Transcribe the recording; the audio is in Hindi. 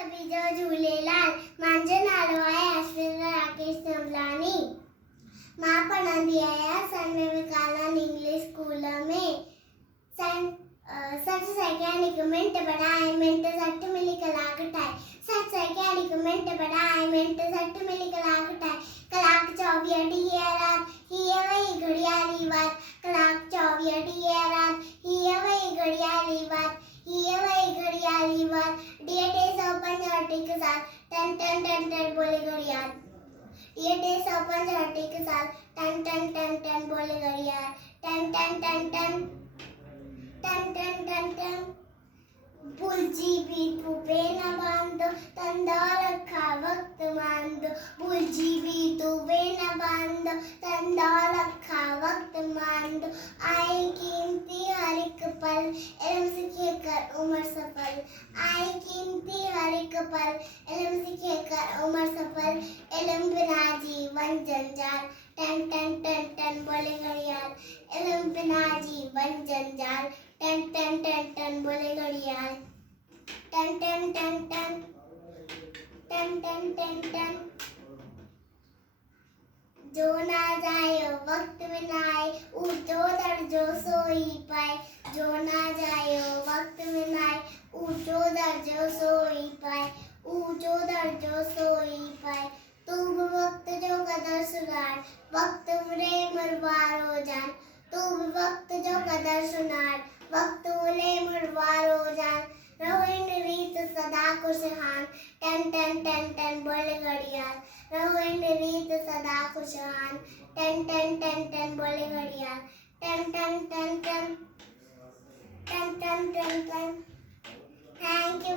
सभी जो झूलेलाल मुंहिंजो नालो आहे ऐश्वर्या राकेश तमलानी। मां पढ़ंदी आहियां सेंट विवेकानंद इंग्लिश स्कूल में। सठ सेकंड हिकु मिंट पढ़ाए मिंट 60 मिली कलाक ठाहे। 60 सेकंड हिकु मिंट पढ़ाए मिंट 60 मिली कलाक ठाहे। कलाक 24 ॾींहं रात हीअ वई घड़ियाली वात। कलाक 24 ॾींहं रात हीअ वई घड़ियाली वात। हीअ वई घड़ियाली वात। ॾींहं 365 साल टन टन टन टन बोले घड़ियाल। ॾींहं 365 साल टन टन टन टन बोले घड़ियाल। टन टन टन टन टन टन टन टन भुलजी भी तू बेना बांधो तंदौर रखा वक्त मांदो। भुलजी भी तू बेना बांधो तंदौर रखा वक्त मांदो। आए कीमती हर एक पल इल्म सीखे कर उम्र सफल। आए कीमती हर एक पल इल्म सीखे कर उम्र सफल। इल्म बिना जीवन जंजाल टन टन टन टन बोले घड़ियाल। इल्म बिना जीवन जंजाल टन टन टन टन बोले घड़ियाल। टन टन टन टन टन टन टन टन जो ना जाए वक्त में ना आए ऊंचो दर्जो सोई पाए। जो ना जाए वक्त में ना आए ऊंचो दर्जो सोई पाए। ऊंचो दर्जो सोई पाए। तू भी वक्त जो कदर सुनार वक्त मुरे मुरवारो जान। तू भी वक्त जो कदर सुनार वक्त मुरे मुरवारो जान। रहो इन रीत सदा खुशहाल टन टन टन टन बोले घड़ियाल। रहो इन रीत सदा खुशहाल टन टन टन टन बोले घड़ियाल। टन टन टन टन टन टन टन टन। Thank you.